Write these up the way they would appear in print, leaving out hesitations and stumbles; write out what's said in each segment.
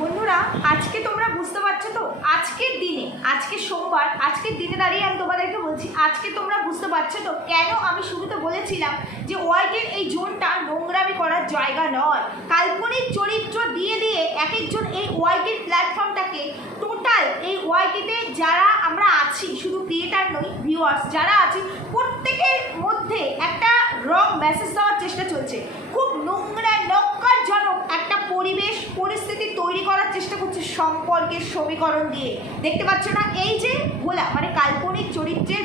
বন্ধুরা, আজকে তোমরা বুঝতে পারছো তো, আজকের দিনে, আজকে সোমবার, আজকের দিনে দাঁড়িয়ে আমি তোমাদেরকে বলছি, আজকে তোমরা বুঝতে পারছো তো কেন আমি শুরুতে বলেছিলাম যে ওয়াইটির এই জোনটা নোংরামি করার জায়গা নয়। কাল্পনিক চরিত্র দিয়ে দিয়ে এক একজন এই ওয়াইটির প্ল্যাটফর্মটাকে টোটাল এই ওয়াইটিতে যারা আমরা আছি, শুধু ক্রিয়েটার নই, ভিউয়ার্স যারা আছি, প্রত্যেকের মধ্যে একটা রং মেসেজ দেওয়ার চেষ্টা চলছে। খুব নোংরা নক্কারজনক একটা পরিবেশ পরিস্থিতি তৈরি করার চেষ্টা করছে সম্পর্কের সমীকরণ দিয়ে। দেখতে পাচ্ছ না, এই যে ভোলা, মানে কাল্পনিক চরিত্রের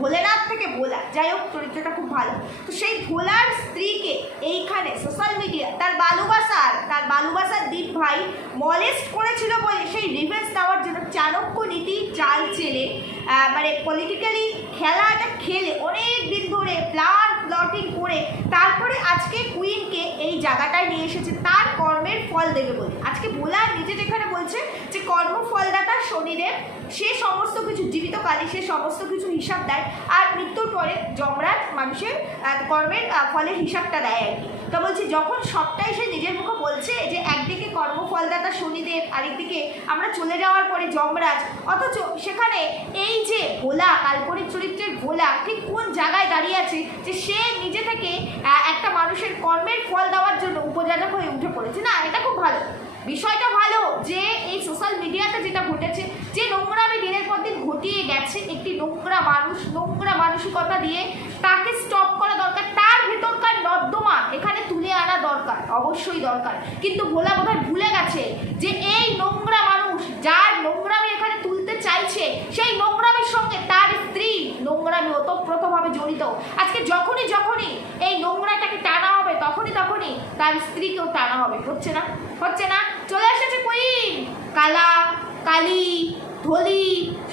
ভোলেনাথ থেকে ভোলা, যাই হোক চরিত্রটা খুব ভালো। তো সেই ভোলার স্ত্রীকে এইখানে সোশ্যাল মিডিয়া তার বালুবাসার দীপ ভাই মলেস্ট করেছিল বলে সেই রিভেঞ্জ নেওয়ার জন্য চাণক্য নীতি চাল চেলে, মানে পলিটিক্যালি খেলাটা খেলে অনেক দিন ধরে প্লটিং করে তারপরে আজকে কুইনকে এই জায়গাটায় নিয়ে এসেছে তার কর্মের ফল দেবে বলে। আজকে ভোলা নিজে যেখানে বলছে যে কর্মফলদাতা শনিদেব, সে সমস্ত কিছু জীবিতকালে সে সমস্ত কিছু হিসাব দেয়, আর মৃত্যুর পরে যমরাজ মানুষের কর্মের ফলের হিসাবটা দেয় আর কি। তো বলছি, যখন সবটাই সে নিজের মুখে বলছে যে একদিকে কর্মফলদাতা শনিদেব, আরেকদিকে আমরা চলে যাওয়ার পরে যমরাজ, অথচ সেখানে এই যে ভোলা, কাল্পনিক চরিত্রের ভোলা ঠিক কোন জায়গায় দাঁড়িয়ে আছে যে সে নিজে থেকে একটা মানুষের কর্মের ফল দেওয়ার জন্য উপযাজক হয়ে উঠে পড়েছে। না, এটা খুব ভালো, বিষয়টা ভালো যে এই সোশ্যাল মিডিয়াতে যেটা ঘটেছে, যে নোংরামি দিনের পর দিন ঘটিয়ে গেছে, একটি নোংরা মানসিকতা দিয়ে তাকে স্টপ করা দরকার, তার ভেতরকার নর্দমা এখানে তুলে আনা দরকার, অবশ্যই দরকার। কিন্তু ভোলা বোধহয় ভুলে গেছে যে এই নোংরা মানুষ যার নোংরামি এখানে তুলতে চাইছে, সেই নোংরামির সঙ্গে তার স্ত্রী নোংরামি ওতপ্রোতভাবে জড়িত। আজকে যখনই এই নোংরাটাকে টানা হবে তখনই তার স্ত্রীকেও টানা হবে। হচ্ছে না, চলে এসেছে কুইন, কালী ধলি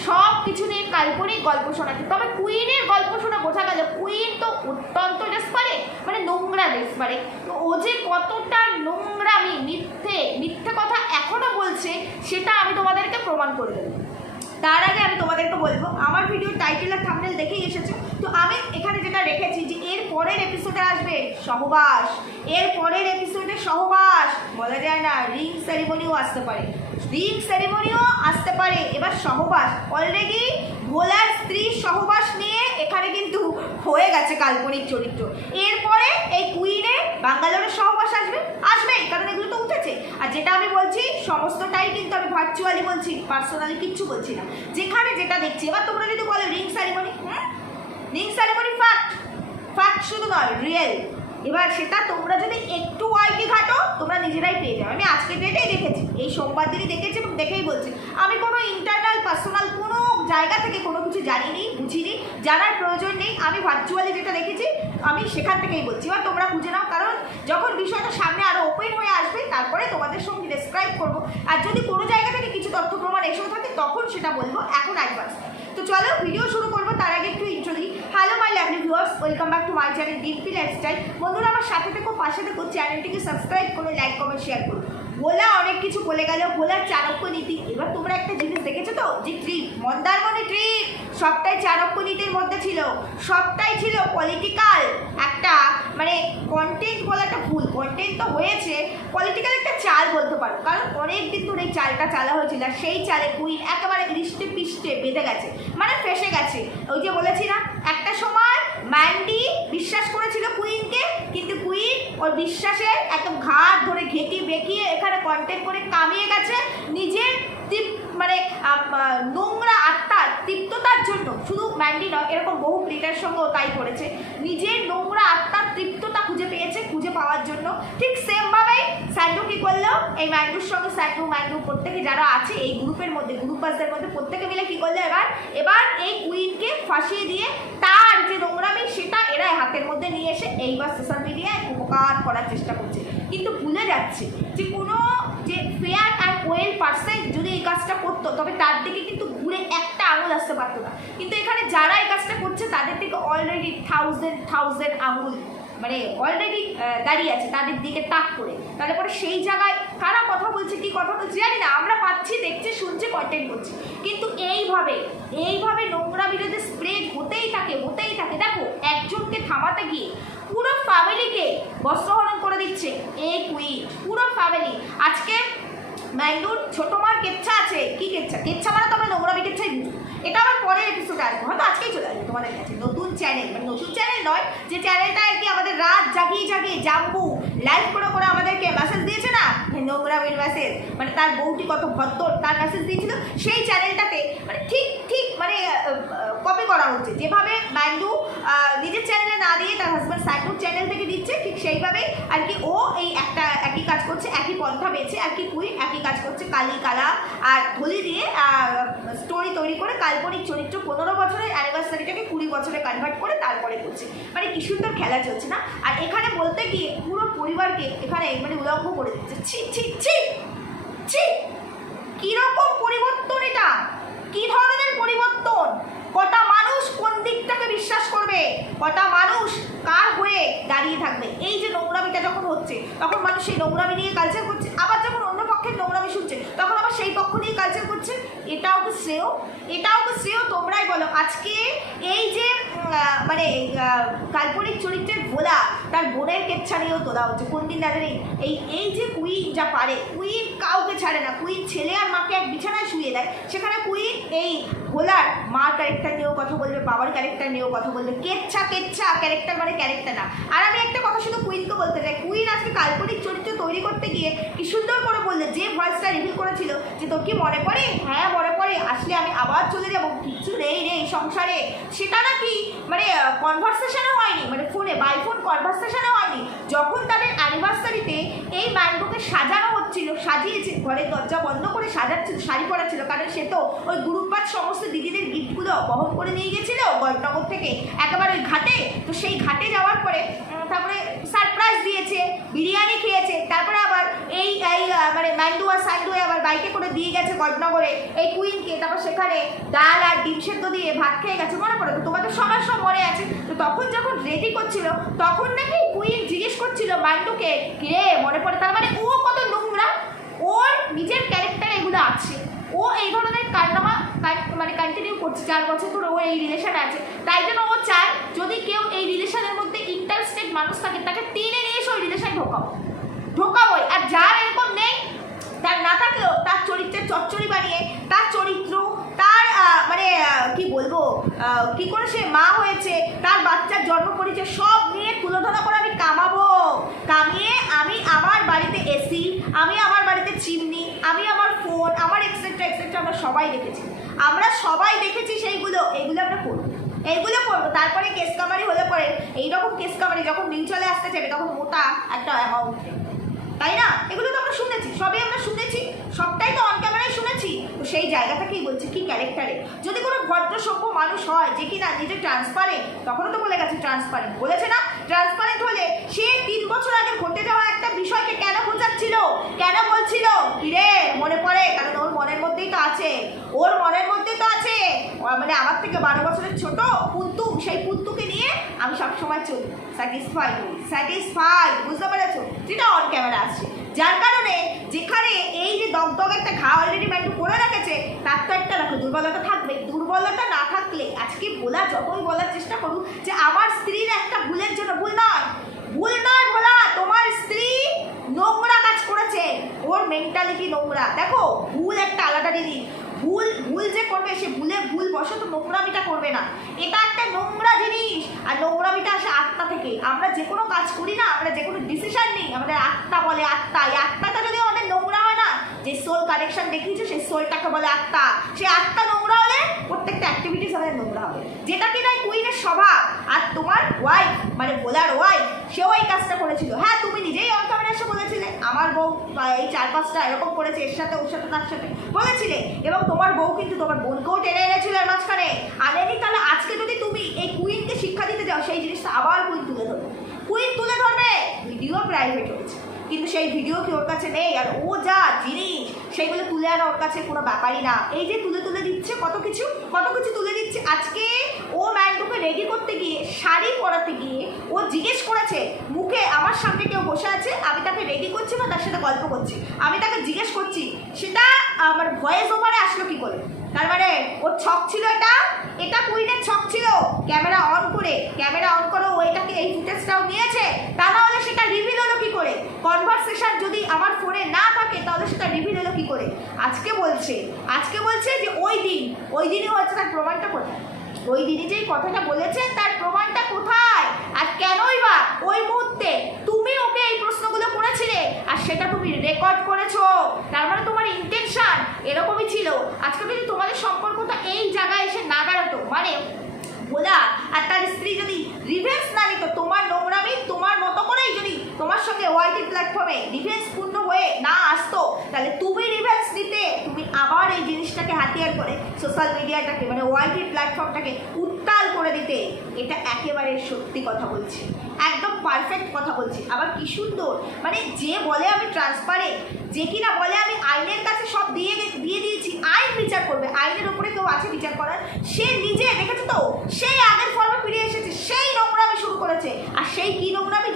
সব কিছু নিয়ে কাল্পনিক গল্প শোনাচ্ছে। তবে কুইনের গল্প শোনা বোঝা গেল কুইন তো অত্যন্ত ডেসপারে, মানে নোংরা ডেসপারে। তো ও যে কতটা নোংরামি মিথ্যে কথা এখনো বলছে সেটা আমি তোমাদেরকে প্রমাণ করে দেবো। তার আগে আমি তোমাদেরকে বলবো, আমার ভিডিওর টাইটেল আর থাম্বনেল দেখেই এসেছে, তো আমি এখানে যেটা রেখেছি যে এর পরের এপিসোডে আসবে সহবাস, এর পরের এপিসোডে সহবাস, বলা যায় না রিং সেরিমনিও আসতে পারে, এবার সহবাস অলরেডি ভোলার স্ত্রী সহবাস নিয়ে এখানে কিন্তু হয়ে গেছে কাল্পনিক চরিত্র। এরপরে এই কুইনে বাঙ্গালোরের সহবাস আসবে, কারণ এগুলো তো উঠেছে। আর যেটা আমি বলছি সমস্তটাই কিন্তু আমি ভার্চুয়ালি বলছি, পার্সোনালি কিচ্ছু বলছি না, যেখানে যেটা দেখছি। এবার তোমরা যদি বলো রিং সেরিমনি ফ্যাক্ট শুধু নয়, রিয়েল। এবার সেটা তোমরা যদি একটু ওয়াইটি ঘাটো তোমরা নিজেরাই পেয়ে যাবে। আমি আজকে ডেটেই দেখেছি, এই সোমবার দিনই দেখেছি এবং দেখেই বলছি। আমি কোনো ইন্টারনাল পার্সোনাল কোনো জায়গা থেকে কোনো কিছু জানিনি, বুঝিনি, জানার প্রয়োজন নেই। আমি ভার্চুয়ালি যেটা দেখেছি আমি সেখান থেকেই বলছি। এবার তোমরা বুঝে নাও, কারণ যখন বিষয়টা সামনে আরও ওপেন হয়ে আসবে তারপরে তোমাদের সঙ্গে ডেসক্রাইব করবো। আর যদি কোনো জায়গা থেকে কিছু তথ্য প্রমাণ এসেও থাকে তখন সেটা বলবো, এখন অ্যাডভান্স। তো চলো ভিডিও শুরু করবো, তার আগে একটু ইন্ট্রো দিই। Hello my lovely viewers, welcome back to my channel Dimpi lifestyle. বন্ধুরা, আমার সাথে থেকো, পাশে থেকো, চ্যানেলটিকে সাবস্ক্রাইব করে লাইক কমেন্ট শেয়ার করো। ভোলা অনেক কিছু বলে গেল, ভোলার চাণক্য নীতি। এবার তোমরা একটা জিনিস দেখেছো তো, যে ট্রিপ, মন্দারমণি ট্রিপ, সবটাই চাণক্য নীতির মধ্যে ছিল, সবটাই ছিল পলিটিক্যাল একটা, মানে কন্টেন্ট বলাটা ভুল, কন্টেন্ট তো হয়েছে, পলিটিক্যাল একটা চাল বলতে পারো। কারণ অনেক দিন ধরে এই চালটা চালা হয়েছিল, সেই চালে কুইন একেবারে লিস্টে পিষ্টে বেঁধে গেছে, মানে ফেসে গেছে। ওই যে বলেছি না, একটা সময় ম্যান্ডি বিশ্বাস করেছিল কুইনকে, কিন্তু কুইন ওর বিশ্বাসের একদম ঘাট ধরে বেঁকিয়ে এখানে কন্টেন্ট করে কামিয়ে গেছে নিজের মানে নোংরা আত্মার তৃপ্ততার জন্য। শুধু ম্যান্ডি নয়, এরকম বহু ক্রিয়েটার সঙ্গেও তাই করেছে, নিজের নোংরা আত্মার তৃপ্ততা খুঁজে পাওয়ার জন্য। ঠিক সেমভাবেই স্যান্ডু কী করলো, এই ম্যান্ডুর সঙ্গে ম্যান্ডু প্রত্যেকে যারা আছে এই গ্রুপের মধ্যে, গ্রুপাসদের মধ্যে প্রত্যেকে মিলে কী করলো, এবার এই কুইনকে ফাঁসিয়ে দিয়ে তার যে নোংরামি সেটা এরা হাতের মধ্যে নিয়ে এসে এইবার সোশ্যাল মিডিয়ায় উপকার করার চেষ্টা করছে। কিন্তু ভুলে যাচ্ছে যে কোনো যে ফেয়ার অ্যান্ড ওয়েল পার্সন যদি এই কাজটা করতো তবে তার দিকে কিন্তু ঘুরে একটা আঙুল আসতে পারতো না। কিন্তু এখানে যারা এই কাজটা করছে তাদের দিকে অলরেডি থাউজেন্ড আঙুল মানে অলরেডি দাঁড়িয়ে আছে তাদের দিকে তাক করে। তাহলে পরে সেই জায়গায় কারা কথা বলছে, কি কথা বলছে জানি না, আমরা পাচ্ছি, দেখছি, শুনছি, কন্টেন্ট করছি। কিন্তু এইভাবে নোংরা বিরোধী স্প্রেড হতেই থাকে। দেখো, একজনকে থামাতে গিয়ে পুরো ফ্যামিলিকে বস্ত্রহরণ করে দিচ্ছে এই কুইন, পুরো ফ্যামিলি। আজকে ম্যান্ডুর ছোট মার কেচ্ছা আছে। কি কেচ্ছা? কেচ্ছা মানে তো আমরা নোংরামি কেচ্ছাই বুঝি। এটা আমার পরের এপিসোডে আসবে, হয়তো আজকেই চলে আসবে তোমাদের কাছে। নতুন চ্যানেল, মানে নতুন চ্যানেল নয়, যে চ্যানেলটা আর কি আমাদের রাত জাগিয়ে জাগিয়ে জাম্বু লাইভ করে করে আমাদেরকে মেসেজ দিয়েছে না, নোংরামির মেসেজ, মানে তার বউটি কত ভদ্র তার মেসেজ দিয়েছিল, সেই চ্যানেলটাতে মানে ঠিক মানে কপি করা হচ্ছে। যেভাবে ম্যান্ডু নিজের চ্যানেলে না দিয়ে তার হাজব্যান্ড সাইডুর চ্যানেল থেকে দিচ্ছে, ঠিক সেইভাবেই আর কি ও এই একটা একই কাজ করছে, একই পন্থা বেছে আর কি কুইন একই কাজ করছে, কালি কালা আর হোলি দিয়ে স্টোরি তৈরি করে কাল্পনিক চরিত্র 15 বছরের অ্যানিভার্সারিটাকে 20 বছরে কনভার্ট করে তারপরে করছে। মানে কি সুন্দর খেলা চলছে না? আর এখানে বলতে গিয়ে পুরো পরিবারকে এখানে মানে উলঙ্গ করে দিচ্ছে। ছি ছি ছি ছি, কিরকম পরিবর্তন এটা? কি ধরনের পরিবর্তন? কটা মানুষ কোন দিকটাকে বিশ্বাস করবে? কটা মানুষ কার হয়ে দাঁড়িয়ে থাকবে? এই যে নোংরামিটা যখন হচ্ছে তখন মানুষ সেই নোংরামি নিয়ে কালচার করছে, আবার যখন অন্য পক্ষের নোংরামি শুনছে তখন আবার সেই পক্ষ নিয়ে কালচার করছে। এটাও কি শ্রেয়? এটাও কি শ্রেয়? তোমরাই বলো। আজকে এই যে মানে কাল্পনিক চরিত্রের ভোলা তার বোনের কেচ্ছা নিয়েও তোলা হচ্ছে। কোন দিন দাঁড়িয়ে এই যে কুইন যা পারে, কুইন কাউকে ছাড়ে না। কুইন ছেলে আর মাকে এক বিছানায় শুয়ে দেয়, সেখানে কুইন এই ভোলার মার ক্যারেক্টার নিয়েও কথা বলবে, বাবার ক্যারেক্টার নিয়েও কথা বলবে। কেচ্ছা ক্যারেক্টার মানে ক্যারেক্টার না। আর আমি একটা কথা শুধু কুইনকে বলতে চাই, কুইন আজকে কাল্পনিক চরিত্র তৈরি করতে গিয়ে কি সুন্দর করে বললে, যে ভয়েসটা রিভিল করেছিল যে তোর কি মনে পড়ে? হ্যাঁ মনে পড়ে, আসলে আমি আবার চলে যাবো, কিছু নেই রে সংসারে। সেটা নাকি মানে কনভারসেশনে হয়নি, মানে ফোনে বাই ফোন কনভারসেশনে হয়নি। যখন তাদের অ্যানিভার্সারিতে এই ম্যান্ডুকে সাজানো হচ্ছিল, সাজিয়েছে, ঘরের দরজা বন্ধ করে সাজাচ্ছিল, শাড়ি পরাচ্ছিল, কারণ সে তো ওই গ্রুপবাজ সমস্ত দিদিদের গিফটগুলো বহন করে নিয়ে গেছিল গল্পনগর থেকে একেবারে ওই ঘাটে। তো সেই ঘাটে যাওয়ার পরে তারপরে সারপ্রাইজ দিয়েছে, বিরিয়ানি খেয়েছে, তারপরে আবার এই মানে ম্যান্ডু আর সাইডু আবার বাইকে করে দিয়ে গেছে গল্পনগরে এই কুইনকে। তারপর সেখানে ডাল আর ডিম সেদ্ধ দিয়ে ভাত খেয়ে গেছে, মনে পড়ে তো? তোমাদের সবার সব মনে আছে। তো তখন যখন রেডি করছিল তখন নাকি কুইন জিজ্ঞেস করছিল ম্যান্ডুকে, কে মনে পড়ে? তার মানে ও কত নোংরা, ওর নিজের ক্যারেক্টার এগুলো আছে, ও এই ধরনের কারনামা মানে কন্টিনিউ করছে 4 বছর ধরে ও এই রিলেশনে আছে। তাই জন্য ও চায় যদি কেউ এই রিলেশনের মধ্যে ইন্টারেস্টেড মানুষ থাকে তাকে টেনে নিয়ে এসে ওই রিলেশনে ঢোকাবোই। আর যার এরকম নেই, তার না থাকলেও তার চরিত্রের চচ্চড়ি বানিয়ে তার চরিত্র, তার মানে কি বলবো, কি করে সে মা হয়েছে, তার বাচ্চার জন্ম পরিচয় সব নিয়ে তুলোধনা করে আমি কামিয়ে আমি আমার বাড়িতে এসি, আমি আমার বাড়িতে চিমনি, আমি আমার ফোন, আমার এক্সেট্রা আমরা সবাই দেখেছি সেইগুলো। এইগুলো আমরা করবো, তারপরে কেস কামারি হলে পরে এইরকম কেস কামারি যখন মিউচুয়ালে আসতে চাইবে তখন মোটা একটা অ্যামাউন্ট, তাই না? এগুলো তো আমরা শুনেছি, সবই আমরা শুনেছি, সবটাই তো অন ক্যামেরায় শুনেছি। তো সেই জায়গা থেকেই বলছি কি ক্যারেক্টারে যদি কোনো ভদ্র সভ্য মানুষ হয় যে কিনা নিজে ট্রান্সপারেন্ট, তখনও তো বলে গেছে ট্রান্সপারেন্ট, বলেছে না? ট্রান্সপারেন্ট হলে সে 3 বছর আগে ঘটে যাওয়া একটা বিষয়কে কেন বোঝাচ্ছিল, কেন বলছিল কিরে মনে পড়ে? কারণ ওর মনের মধ্যেই তো আছে, মানে আমার থেকে 12 বছরের ছোট পুন্তু, সেই পুন্তুকে নিয়ে আমি সবসময় চলি, স্যাটিসফাইড, বুঝতে পেরেছো? যেটা অন ক্যামেরা আসছে, যার কারণে যেখানে এই যে দগদগ একটা ঘা অলরেডি ম্যান্ডু করে রেখেছে, তার তো একটা রাখো দুর্বলতা থাকবে। দুর্বলতা না থাকলে আজকে বলা যতই বলার চেষ্টা করুক যে আমার স্ত্রীর একটা ভুলের জন্য, ভুল নয় বলা, তোমার স্ত্রী নোংরা কাজ করেছে, ওর মেন্টালিটি নোংরা। দেখো ভুল একটা আলাদা জিনিস, ভুল যে করবে সে ভুল বশত নোংরামিটা করবে না, এটা একটা নোংরা জিনিস। আর নোংরামিটা আসে আত্মা থেকে। আমরা যে কোনো কাজ করি না, আমরা যে কোনো ডিসিশন নিই, আমাদের আত্মা বলে, এই আত্মাটা যদি আমাদের নোংরা হয় না, যে সোল কানেকশন দেখিয়েছে সেই সোলটাকে বলে আত্মা, সেই আত্মা নোংরা হলে প্রত্যেকটা অ্যাক্টিভিটিস আমাদের নোংরা হবে, যেটা কিনা কুইনের স্বভাব। আর তোমার ওয়াইফ মানে ভোলার ওয়াইফ, সেও এই কাজটা করেছিল। হ্যাঁ তুমি নিজেই অন ক্যামেরা এসে বলেছিলে আমার বউ এই 4-5টা এরকম করেছে, এর সাথে ওর সাথে তার সাথে বলেছিলে, এবং তোমার বউ কিন্তু তোমার বোনকেও টেনে এনেছিল এর মাঝখানে আনেনি। তাহলে আজকে যদি তুমি এই কুইনকে শিক্ষা দিতে যাও, সেই জিনিসটা আবার কুইন তুলে ধরবে। ভিডিও প্রাইভেট হয়েছে, কিন্তু সেই ভিডিও কি ওর কাছে নেই? আর ও যা জিনিস সেইগুলো তুলে আনা ওর কাছে কোনো ব্যাপারই না। এই যে তুলে দিচ্ছে কত কিছু তুলে দিচ্ছে। আজকে ও ম্যান্ডুকে রেডি করতে গিয়ে, শাড়ি পরাতে গিয়ে ও জিজ্ঞেস করেছে, মুখে আমার সামনে কেউ বসে আছে, আমি তাকে রেডি করছি বা তার সাথে গল্প করছি, আমি তাকে জিজ্ঞেস করছি, সেটা আমার ভয়েস ওভারে আসলো কি করে? তার মানে ওর ছক ছিল, এটা কুইনের ছক ছিল। ক্যামেরা অন করে ও এটাকে এই ফুটেজটাও নিয়েছে, তা না হলে সেটা রিভিল হলো কি করে? কনভারসেশন যদি আমার ফোনে না থাকে তাহলে সেটা রিভিল হলো কি কি করে? আজকে বলছে যে ওই দিনই হচ্ছে, তার প্রমাণটা কোথায়? ওই দিনই যেই কথাটা বলেছেন তার প্রমাণটা কোথায়? আর কেনই বা ওই মুহূর্তে তুমি ওকে এই প্রশ্নগুলো করেছিলে আর সেটা তুমি রেকর্ড করেছো? তার মানে তোমার ইন্টেনশন এরকমই ছিল। আজকে যদি তোমাদের সম্পর্কটা এই জায়গায় এসে না দাঁড়াতো, মানে ভোলা আর তার স্ত্রী যদি রিভেন্স না নিত, তোমার নোংরামি তোমার মতো করেই যদি তোমার সঙ্গে ওয়াইটি প্ল্যাটফর্মে রিভেন্স পূর্ণ হয়ে না আসতো, তাহলে তুমি রিভেন্স নিতে, তুমি আবার এই জিনিসটাকে হাতিয়ার করে সোশ্যাল মিডিয়াটাকে মানে ওয়াইটি প্ল্যাটফর্মটাকে উত্তাল করে দিতে। এটা একেবারে সত্যি কথা বলছি, একদম পারফেক্ট কথা বলছি। আবার কি সুন্দর, মানে যে বলে আমি ট্রান্সপারেন্ট, যে কিনা বলে আমি আইনের কাছে সব দিয়ে দিয়েছি, আইন বিচার করবে, আইনের উপরে কেউ আছে বিচার করার, সে নিজে দেখেছো তো সেই আগের ফর্মে ফিরে এসেছে, সেই নোংরামি শুরু করেছে। আর সেই কি নোংরামি?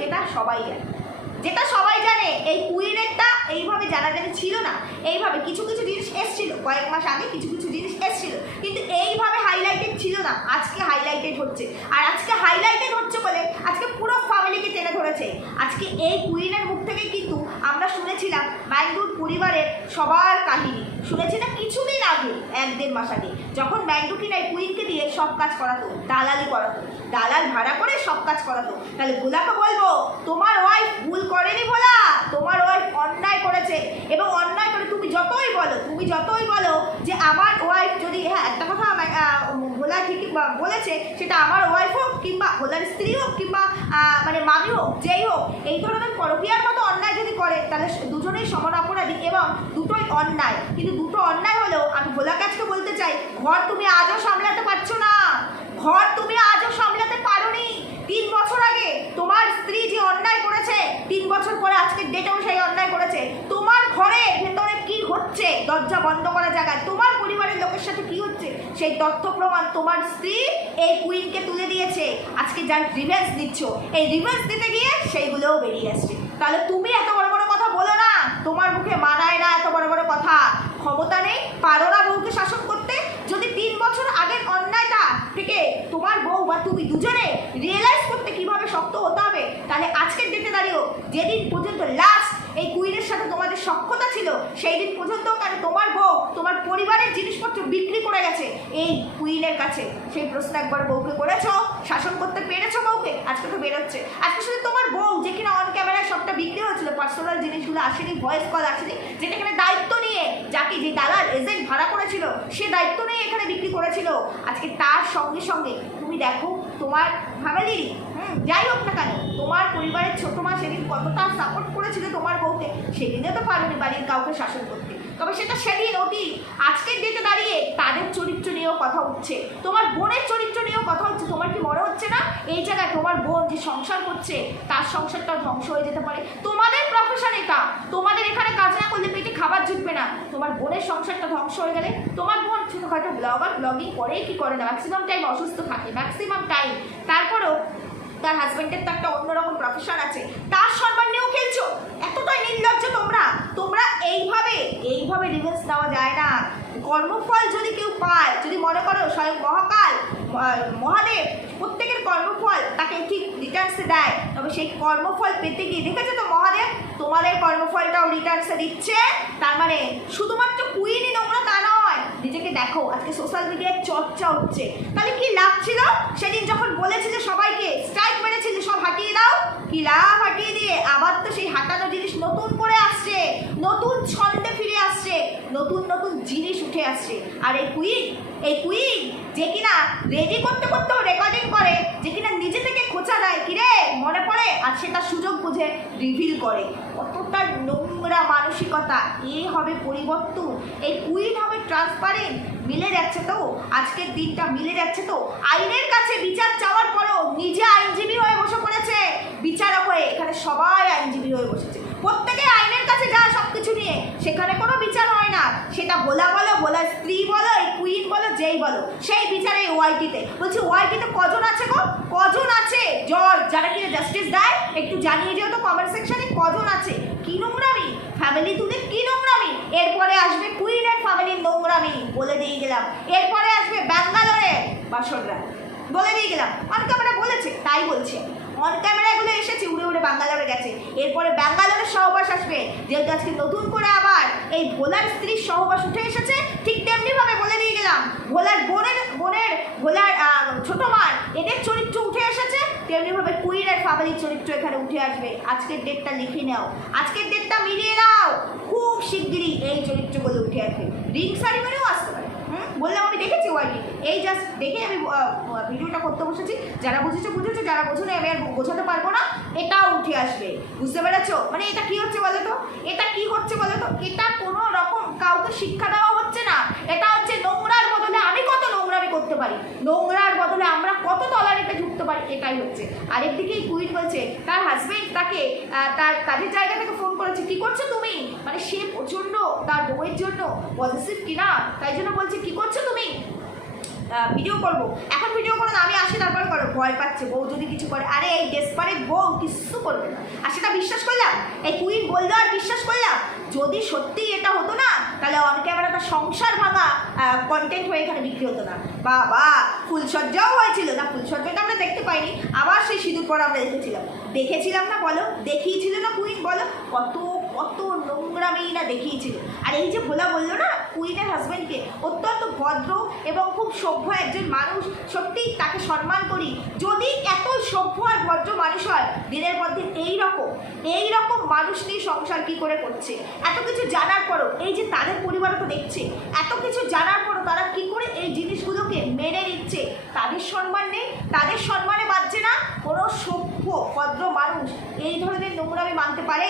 যেটা সবাই জানে। এই কুইনেরটা এইভাবে জানাজানি ছিল না, এইভাবে কিছু জিনিস এসছিল কয়েক মাস আগে, কিছু জিনিস এসছিল, কিন্তু এইভাবে হাইলাইটেড ছিল না। আজকে হাইলাইটেড হচ্ছে, আর আজকে হাইলাইটেড হচ্ছে বলে আজকে পুরো ফ্যামিলিকে টেনে ধরেছে। আজকে এই কুইনের মুখ থেকে কিন্তু আমরা শুনেছিলাম ম্যান্ডুর পরিবারের সবার কাহিনী, শুনেছি না কিছুদিন আগে, 1-1.5 মাস আগে, যখন ম্যান্ডু কিনা এই কুইনকে দিয়ে সব কাজ করাতো, দালালি করাতো, দালাল ভাড়া করে সব কাজ করাতো। তাহলে ভোলাকে বলবো, তোমার ওয়াইফ ভুল করেনি ভোলা, তোমার ওয়াইফ অন্যায় করেছে। এবং অন্যায় করে তুমি যতই বলো যে আমার ওয়াইফ যদি, হ্যাঁ একটা কথা ভোলা ঠিকই বলেছে, সেটা আমার ওয়াইফ হোক কিংবা ভোলার স্ত্রী হোক কিংবা মানে মামি হোক, যেই হোক, এই ধরনের পরকীয়ার মতো অন্যায় যদি করে তাহলে দুজনেই সমান অপরাধী এবং দুটোই অন্যায়। কিন্তু দুটো অন্যায় হলেও আমি ভোলার কাছকে বলতে চাই, ঘর তুমি আজও সামলাতে পারছো না, ঘর তুমি আজও সামলাতে পারোনি। 3 বছর আগে তোমার স্ত্রী যে অন্যায় করেছে, 3 বছর পরে আজকের ডেটেও সেই অন্যায় করেছে। তোমার ঘরে ভেতরে কি হচ্ছে, দরজা বন্ধ করা জায়গায় তোমার পরিবারের লোকের সাথে কি হচ্ছে, সেই তথ্য প্রমাণ তোমার স্ত্রী এই কুইনকে তুলে দিয়েছে। আজকে যার রিভেন্স দিচ্ছ, এই রিভেন্স দিতে গিয়ে সেইগুলোও বেরিয়ে আসছে। তাহলে তুমি এত বড় বড় কথা বলো না, তোমার মুখে মানায় না এত বড় বড় কথা, ক্ষমতা নেই, পারো না বউকে শাসন করতে। যদি 3 বছর আগের অন্যায়টা থেকে তোমার বউ বা তুমি দুজনে রিয়েলাইজ করতে কিভাবে শক্ত হতে হবে, তাহলে আজকের ডেটে দাঁড়িয়েও যেদিন পর্যন্ত লাস্ট এই কুইনের সাথে তোমাদের সখ্যতা ছিল, সেই দিন পর্যন্ত কেন তোমার বউ তোমার পরিবারের জিনিসপত্র বিক্রি করে গেছে এই কুইনের কাছে? সেই প্রশ্ন একবার বউকে করেছো? শাসন করতে পেরেছো বউকে? আজকে তো বেরোচ্ছে। আজকে শুধু তোমার বউ যে কিনা অন ক্যামেরায় সবটা বিক্রি হয়েছিল, পার্সোনাল জিনিসগুলো আসেনি, ভয়েস কল আসেনি, যেটা এখানে দায়িত্ব নিয়ে যাকে যে দালাল এজেন্ট ভাড়া করেছিল সে দায়িত্ব নিয়ে এখানে বিক্রি করেছিল। আজকে তার সঙ্গে সঙ্গে তুমি দেখো তোমার ফ্যামিলি, যাই হোক না কেন, তোমার পরিবারের ছোট মা সেদিন কতটা সাপোর্ট করেছিল তোমার বউকে, সেদিনে তো পারোনি বাড়ির কাউকে শাসন করতে। তবে সেটা সেদিন অতীত। আজকের ডেটে দাঁড়িয়ে তাদের চরিত্র নিয়েও কথা উঠছে, তোমার বোনের চরিত্র নিয়েও কথা হচ্ছে। তোমার কি মনে হচ্ছে না এই জায়গায় তোমার বোন যে সংসার করছে তার সংসারটাও ধ্বংস হয়ে যেতে পারে? তোমাদের প্রফেশন এটা, তোমাদের এখানে কাজ না করলে পেটে খাবার জুটবে না। তোমার বোনের সংসারটা ধ্বংস হয়ে গেলে, তোমার বোন ছোটোখাটো ব্লগিং করে কি করে না, ম্যাক্সিমাম টাইম অসুস্থ থাকে, ম্যাক্সিমাম টাইম, তারপরেও তার হাজব্যান্ডের তো একটা অন্যরকম প্রফেশন আছে, তার সম্মান নিয়েও খেলছো। এতটাই নির্লজ্জ তোমরা এইভাবে রিভেন্স দেওয়া যায় না। কর্মফল যদি কেউ পায়, যদি মনে করো স্বয়ং মহাকাল মহাদেব প্রত্যেকের কর্মফল তাকে ঠিক রিটার্নসে দেয়, তবে সেই কর্মফল পেতে গিয়ে দেখেছো তো মহাদেব তোমাদের কর্মফলটাও রিটার্নসে দিচ্ছে। তার মানে শুধুমাত্র কুইনই নোংরা তা নয়, নিজেকে দেখো আজকে সোশ্যাল মিডিয়ায় চর্চা হচ্ছে। তাহলে কি লাভ ছিল সেদিন যখন বলেছিলে সবাইকে, স্ট্রাইক মেরেছিলে সব হাঁটিয়ে দাও, কি লাভ হাঁটিয়ে দিয়ে? আবার তো সেই হাঁটানো জিনিস নতুন করে আসছে, নতুন ছন্দে ফিরে আসছে, নতুন জিনিস উঠে আসছে। আর এই কুইন যে কিনা রেডি করতে রেকর্ডিং করে, যে কিনা নিজে থেকে খোঁচা দেয়, কিরে মনে পড়ে, আর সেটা সুযোগ বুঝে রিভিল করে। কতটা নোংরা মানসিকতা! এ হবে পরিবর্তন, এই কুইন হবে ট্রান্সপারেন্ট। মিলে যাচ্ছে তো, আজকের দিনটা মিলে যাচ্ছে তো। আইনের কাছে বিচার চাওয়ার পরেও নিজে আইনজীবী হয়ে বসে পড়েছে, বিচারক হয়ে। এখানে সবাই আইনজীবী হয়ে বসেছে, প্রত্যেকে আইনের কাছে যায় সবকিছু নিয়ে, সেখানে কোনো বিচার হয় না। সেটা ভোলার স্ত্রী বলো, এই কুইন বলো, যেই বলো, সেই বিচারে ওয়াইটিতে। বলছি ওয়াইটিতে কজন আছে গো, কজন আছে জজ যারা কিনা জাস্টিস দেয়? একটু জানিয়ে যেও তো কমেন্ট সেকশনে, কজন আছে? কি নোংরামি ফ্যামিলি তুলে, কি নোংরামি! এরপরে আসবে কুইনের ফ্যামিলির নোংরামি, বলে দিয়ে গেলাম। এরপরে আসবে ব্যাঙ্গালোরের বাসররা, বলে দিয়ে গেলাম। অন ক্যামেরা বলেছে, তাই বলছে, অন ক্যামেরাগুলো এসেছে, উড়ে ব্যাঙ্গালোরে গেছে। এরপরে ব্যাঙ্গালোরের সহবাস আসবে, যেহেতু আজকে নতুন করে আবার এই ভোলার স্ত্রীর সহবাস উঠে এসেছে, ঠিক তেমনিভাবে বলে দিয়ে গেলাম ভোলার ভোলার ছোট মার এদের চরিত্র উঠে এসেছে, তেমনিভাবে কুইনের ফ্যামিলির চরিত্র এখানে উঠে আসবে। আজকের ডেটটা লিখে নাও, আজকের ডেটটা মিলিয়ে নাও, খুব শিগগিরই এই চরিত্রগুলো উঠে আসবে। রিং সেরিমনিও আসতে পারে। বললাম আমি দেখেছি ওয়াইটি, এই জাস্ট দেখে আমি ভিডিওটা করতে বসেছি। যারা বুঝেছে বুঝেছে, যারা বোঝো না আমি আর বোঝাতে পারবো না, এটাও উঠে আসবে। বুঝতে পেরেছো? মানে এটা কি হচ্ছে বলো তো, এটা কি হচ্ছে বলো তো, এটা কোনো রকম কাউকে শিক্ষা দেওয়া হচ্ছে না। এটা হচ্ছে নোংরার বদলে আমি কত নোংরামি করতে পারি, নোংরার বদলে আমরা কত তলানিতে ঢুকতে পারি, এটাই হচ্ছে। আরেকদিকে কুইন বলছে তার হাজবেন্ড তাকে তার কাজের জায়গা থেকে ফোন করেছে, কি করছো তুমি, মানে সে প্রচন্ড তার বউয়ের জন্য পজিটিভ কিনা, তাই জন্য বলছে কি করছো তুমি, ভিডিও করবো, এখন ভিডিও করো না, আমি আসি তারপর করো। ভয় পাচ্ছে বউ যদি কিছু করে, আরে এই ডেসপারেট বউ কিছু করবে না। আর সেটা বিশ্বাস করলাম, এই কুইন বললো আর বিশ্বাস করলাম। যদি সত্যি এটা হতো না, তাহলে অন ক্যামেরা একটা সংসার ভাঙা কন্টেন্ট হয়ে এখানে বিক্রি হতো না। বা ফুলসজ্জাও হয়েছিল না, ফুলসজ্জাটা আমরা দেখতে পাইনি, আবার সেই সিঁদুর পর আমরা দেখেছিলাম না বলো, দেখিয়েছিল না কুইন বলো, কত কত নোংরামি না দেখিয়েছিল। আর এই যে ভোলা বললো না কুইনের হাজব্যান্ডকে অত্যন্ত ভদ্র এবং খুব সভ্য একজন মানুষ, সত্যি তাকে সম্মান করি। যদি এত সভ্য আর ভদ্র মানুষ হয়, দিনের মধ্যে এই রকম মানুষ নিয়ে সংসার কি করে করছে, এত কিছু জানার পরও, এই যে তাদের পরিবারও তো দেখছে, এত কিছু জানার পরও তারা কি করে এই জিনিসগুলোকে মেনে নিচ্ছে, তাদের সম্মান নেই, তাদের সম্মানে বাঁচছে না। কোনো সভ্য ভদ্র মানুষ এই ধরনের নোংরামি মানতে পারে,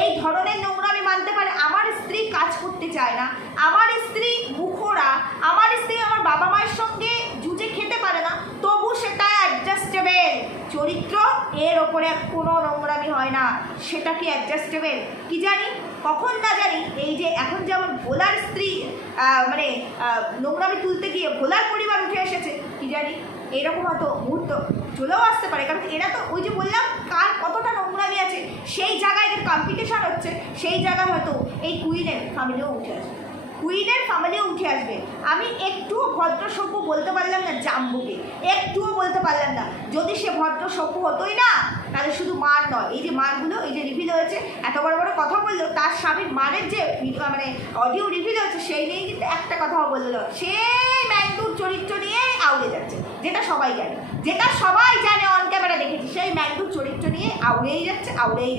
এই ধরনের নোংরামি মানতে পারে? আমার স্ত্রী কাজ করতে চায় না, আমার স্ত্রী মুখোরা, আমার স্ত্রী আমার বাবা মায়ের সঙ্গে জুজে খেতে পারে না, তবু সেটা অ্যাডজাস্টেবল চরিত্র, এর ওপরে কোনো নোংরামি হয় না, সেটা কি অ্যাডজাস্টেবল? কি জানি, কখন না জানি, এই যে এখন যেমন ভোলার স্ত্রী মানে নোংরামি তুলতে গিয়ে ভোলার পরিবার উঠে এসেছে, কি জানি এরকম হয়তো মুহূর্ত চলেও আসতে পারে। কারণ এরা তো ওই যে বললাম কার কতটা নোংরামি আছে, সেই জায়গায় যে কম্পিটিশন হচ্ছে, সেই জায়গায় হয়তো এই কুইনের ফ্যামিলিও উঠে আসবে, কুইনের ফ্যামিলিও উঠে আসবে। আমি একটুও ভদ্র সভ্য বলতে পারলাম না জাম্বুকে, একটুও বলতে পারলাম না। যদি সে ভদ্র সভ্য হতোই না, তাহলে শুধু মার নয়, এই যে মারগুলো, এই যে রিভিল হয়েছে, এত বড় বড় কথা বললো, তার স্বামীর মারের যে মানে অডিও রিভিল হয়েছে, সেই নিয়ে কিন্তু একটা কথাও বললো, সেই ম্যান্ডুর চরিত্র নিয়ে আউড়ে যাচ্ছে, যেটা সবাই জানে অন ক্যামেরা দেখেছি, সেই ম্যান্ডুর চরিত্র নিয়ে আউড়েই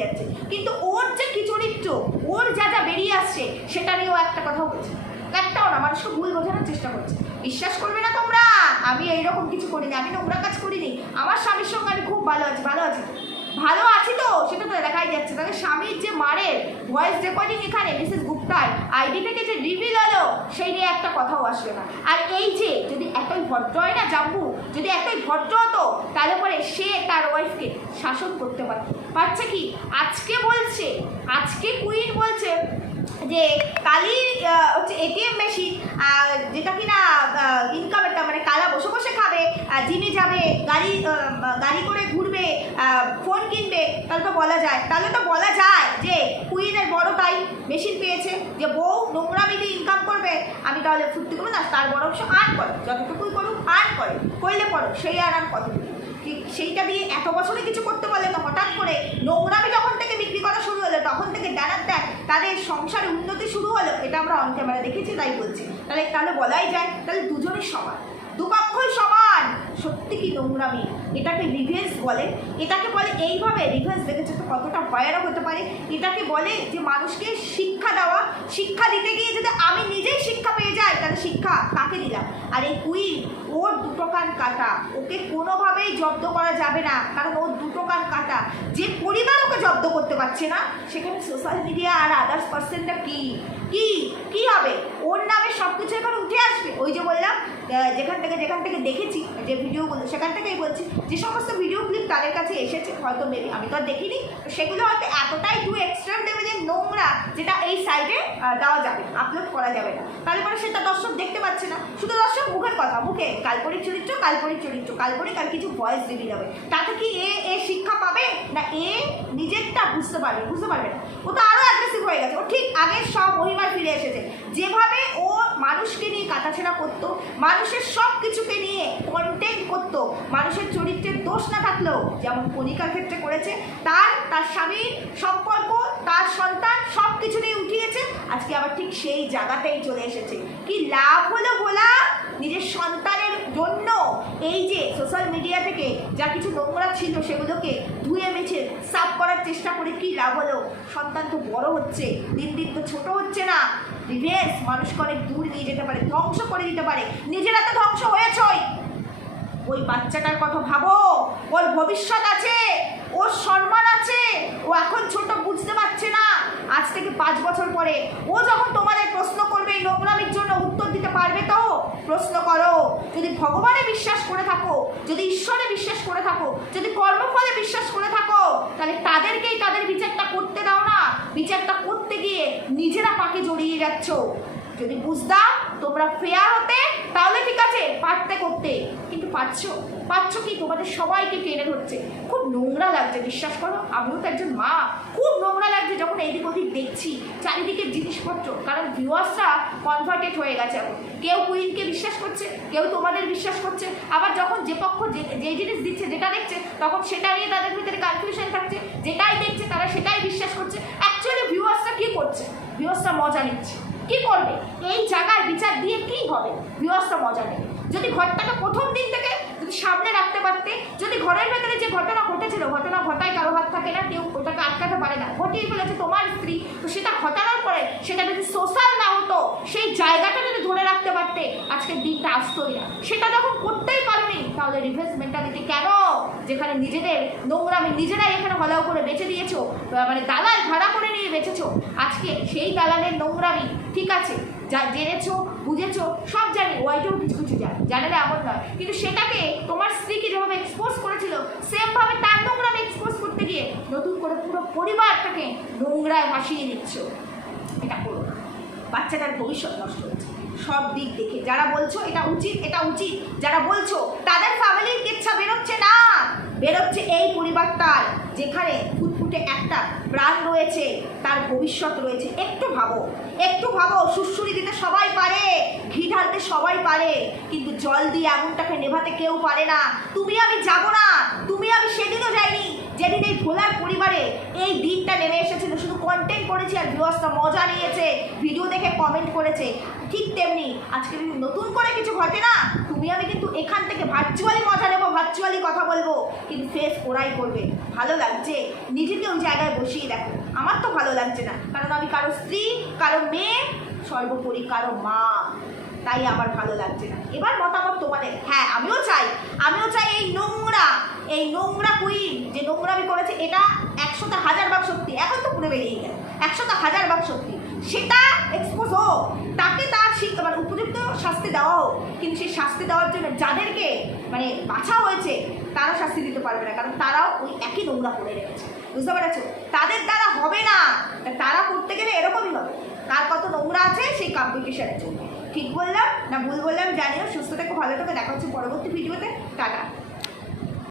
যাচ্ছে। কিন্তু ওর যে কি চরিত্র, ওর যা বেরিয়ে আসছে, সেটা নিয়েও একটা কথাও বলছে, একটাও না, মানুষকে ভুল বোঝানোর চেষ্টা করছে। বিশ্বাস করবে না তোমরা, আমি এইরকম কিছু করিনি, আমি নোংরা কাজ করিনি, আমার স্বামীর সঙ্গে আমি খুব ভালো আছি তো, সেটা তো দেখাই যাচ্ছে। তাহলে স্বামীর যে মারের ভয়েস রেকর্ডিং এখানে মিসেস গুপ্তার আইডি থেকে যে রিভিল হলো, সেই নিয়ে একটা কথাও আসবে না। আর এই যে যদি এতই ভদ্র হয় না জাম্বু, যদি এতই ভদ্র হতো, তাহলে পরে সে তার ওয়াইফকে শাসন করতে পারছে কি? আজকে কুইন বলছে যে কালি হচ্ছে এটিএম মেশিন, যেটা কিনা ইনকামেরটা মানে কালা বসে বসে খাবে, জিমে যাবে, গাড়ি করে ঘুরবে, ফোন কিনবে, তাহলে তো বলা যায় যে কুইনের বড় তাই মেশিন পেয়েছে, যে বউ নোংরামি দিয়ে ইনকাম করবে, আমি তাহলে ফুর্তি করবো না, তার বড় অংশ আর্ন করে, যতটুকুই করুক আর্ন করলে পড়ো, সেই আর কতটুকু, সেইটা দিয়ে এত বছরে কিছু করতে পারলে তো হঠাৎ করে নোংরামি যখন থেকে বিক্রি করা শুরু হলো, তখন থেকে ডানার দেখ তাদের সংসারে উন্নতি শুরু হলো, এটা আমরা অন ক্যামেরা দেখেছি, তাই বলছি। তাহলে বলাই যায়, তাহলে দুজনের সমান, দুপক্ষই সমান। সত্যি কি নোংরামি, এটাকে রিভেঞ্জ বলে, এটাকে বলে এইভাবে রিভেঞ্জ দেখেছে তো কতটা ভয়ানক হতে পারে। এটাকে বলে যে মানুষকে শিক্ষা দেওয়া, শিক্ষা দিতে গিয়ে যদি আমি নিজেই শিক্ষা পেয়ে যাই, তাহলে শিক্ষা কাকে দিলাম? আর এই কুইন, ওর দুটো কান কাটা, ওকে কোনোভাবেই জব্দ করা যাবে না, কারণ ওর দুটো কান কাটা। যে পরিবার ওকে জব্দ করতে পারছে না, সেখানে সোশ্যাল মিডিয়া আর আদার্স পার্সনটা কি হবে? ওর নামে সব কিছু এখানে উঠে আসবে। ওই যে বললাম যেখান থেকে দেখেছি যে ভিডিওগুলো, সেখান থেকেই বলছি, যে সমস্ত ভিডিও ক্লিপ তাদের কাছে এসেছে, হয়তো মেবি আমি তো আর দেখিনি, তো সেগুলো হয়তো এতটাই টু এক্সট্রিম লেভেলের নোংরা, যেটা এই সাইডে দেওয়া যাবে, আপলোড করা যাবে না। তাহলে পরে সেটা দর্শক দেখতে পাচ্ছে না, শুধু দর্শক মুখের কথা, মুখে কাল্পনিক চরিত্র কাল্পনিক আর কিছু ভয়েস রিভিল হবে। তাতে কি এ শিক্ষা পাবে না? এ নিজেরটা বুঝতে পারবে না। ও তো আরও অ্যাগ্রেসিভ হয়ে গেছে, ও ঠিক আগের সব মহিমায় ফিরে এসেছে, যেভাবে ও মানুষকে নিয়ে কাটাছেড়া করতো, মানুষের সব কিছুকে নিয়ে কন্টেন্ট করতো, মানুষের চরিত্রের দোষ না থাকলেও, যেমন কণিকার ক্ষেত্রে করেছে, তার স্বামীর সম্পর্ক, তার সন্তান সব কিছু নিয়ে উঠিয়েছে, আজকে আবার ঠিক সেই জায়গাতেই চলে এসেছে। কি লাভ হলো বলা? নিজের সন্তানের জন্য এই যে সোশ্যাল মিডিয়া থেকে যা কিছু নোংরা ছিল সেগুলোকে ধুয়ে মেছে সাফ করার চেষ্টা করে কি লাভ হলো? সন্তান তো বড় হচ্ছে, দিন দিন তো ছোট হচ্ছে না। রিভেন্স মানুষকে অনেক দূর নিয়ে যেতে পারে, ধ্বংস করে দিতে পারে। নিজেরা তো ধ্বংস হয়েছই, ওই বাচ্চাটার কথা ভাবো, ওর ভবিষ্যৎ আছে, ওর সম্মান আছে, ও এখন ছোট বুঝতে পারছে না। আজ থেকে 5 বছর পরে ও যখন তোমাদের প্রশ্ন করবে এই নোংরামির জন্য, উত্তর দিতে পারবে তো? প্রশ্ন করো। যদি ভগবানে বিশ্বাস করে থাকো, যদি ঈশ্বরে বিশ্বাস করে থাকো, যদি কর্মফলে বিশ্বাস করে থাকো, তাহলে তাদেরকেই তাদের বিচারটা করতে দাও না। বিচারটা করতে গিয়ে নিজেরা পাকে জড়িয়ে যাচ্ছ। যদি বুঝতাম তোমরা ফেয়ার হতে, তাহলে ঠিক আছে, পারতে করতে, কিন্তু পারছো কি? তোমাদের সবাইকে টেনে ধরছে। খুব নোংরা লাগছে, বিশ্বাস করো। আমিও তো একজন মা, খুব নোংরা লাগছে যখন এইদিক ওদিক দেখছি চারিদিকের জিনিসপত্র। কারণ ভিউয়ার্সরা কনভার্টেড হয়ে গেছে এখন। কেউ কুইনকে বিশ্বাস করছে, কেউ তোমাদের বিশ্বাস করছে, আবার যখন যে পক্ষ যে জিনিস দিচ্ছে, যেটা দেখছে, তখন সেটা নিয়ে তাদের ভিতরে কনফিউশন থাকছে। যেটাই দেখছে তারা সেটাই বিশ্বাস করছে। অ্যাকচুয়ালি ভিউয়ার্সরা কী করছে? ভিউয়ার্সরা মজা নিচ্ছে। কি করবে এই জায়গায় বিচার দিয়ে? কি হবে? ভিউয়ার্সরা মজা নেবে। যদি ঘরটাকে প্রথম দিন থেকে যদি সামনে রাখতে পারতে, যদি ঘরের ভেতরে যে ঘটনা ঘটেছিল, ঘটনা ঘটায় কারো হাত থাকে না, কেউ ওটাকে আটকাতে পারে না, ঘটিয়ে ফেলেছে তোমার স্ত্রী, তো সেটা ঘটানোর পরে সেটা যদি সোশ্যাল না হতো, সেই জায়গাটা যদি ধরে রাখতে পারতে, আজকের দিনটা আসতোই না। সেটা যখন করতেই পারোনি, তাহলে রিভেন্স মেন্টালিটি কেন? যেখানে নিজেদের নোংরামি নিজেরাই এখানে হলাও করে বেঁচে দিয়েছো, মানে দালাল ভাড়া করে নিয়ে বেঁচেছো, আজকে সেই দালালের নোংরামি ঠিক আছে, যা জেনেছো বুঝেছো সব জানি, ওয়াইটাও কিছু কিছু জানে না এমন নয়, কিন্তু সেটাকে তোমার স্ত্রীকে যেভাবে এক্সপোজ করেছিল, সেমভাবে তার নোংরামে এক্সপোজ করতে গিয়ে নতুন করে পুরো পরিবারটাকে নোংরায় ভাসিয়ে দিচ্ছ। এটা করো না, বাচ্চাটার ভবিষ্যৎ নষ্ট হচ্ছে সব দিক দেখে। যারা বলছো এটা উচিত, এটা উচিত, যারা বলছো তাদের ফ্যামিলির কিচ্ছা বেরোচ্ছে না, বেরোচ্ছে এই পরিবারটার, যেখানে ফুটফুটে একটা প্রাণ রয়েছে, তার ভবিষ্যৎ রয়েছে। একটু ভাবো, একটু ভাবো। সুড়সুড়ি দিতে সবাই পারে, ঘি ঢালতে সবাই পারে, কিন্তু জল দিয়ে আগুনটাকে নেভাতে কেউ পারে না। তুমি আমি যাব না, তুমি আমি সেদিনও যাইনি যেদিন এই ভোলার পরিবারে এই দিনটা নেমে এসেছিল। শুধু কন্টেন্ট করেছি আর ভিউয়ার্সরা মজা নিয়েছে, ভিডিও দেখে কমেন্ট করেছে। ঠিক তেমনি আজকে যদি নতুন করে কিছু ঘটে না, তুমি আমি কিন্তু এখান থেকে ভার্চুয়ালি মজা নেবো, ভার্চুয়ালি কথা বলবো, কিন্তু ফেস ওরাই করবে। ভালো লাগছে? নিজেকে ওই জায়গায় বসিয়ে দেখো। আমার তো ভালো লাগছে না, কারণ আমি কারো স্ত্রী, কারো মেয়ে, সর্বোপরি কারো মা, তাই আমার ভালো লাগছে না। এবার মতামত তোমাদের। হ্যাঁ, আমিও চাই এই নোংরা কুইন যে নোংরামি করেছে, এটা 100টা 1000 ভাগ সত্যি, এখন তো পুরো বেরিয়ে গেল, 100টা 1000 ভাগ সত্যি, সেটা এক্সপোজ হোক, তাকে তার মানে উপযুক্ত শাস্তি দেওয়া হোক। কিন্তু সেই শাস্তি দেওয়ার জন্য যাদেরকে মানে বাছা হয়েছে, তারা শাস্তি দিতে পারবে না, কারণ তারাও ওই একই নোংরা করে রেখেছে। বুঝতে পেরেছো? তাদের দ্বারা হবে না, তারা করতে গেলে এরকমই হবে। কার কত নোংরা আছে সেই কম্পিটিশনের জন্য। ঠিক বললাম না ভুল বললাম জানিও। সুস্থ থেকো, ভালো থেকো, দেখা হচ্ছে পরবর্তী ভিডিওতে। টাটা।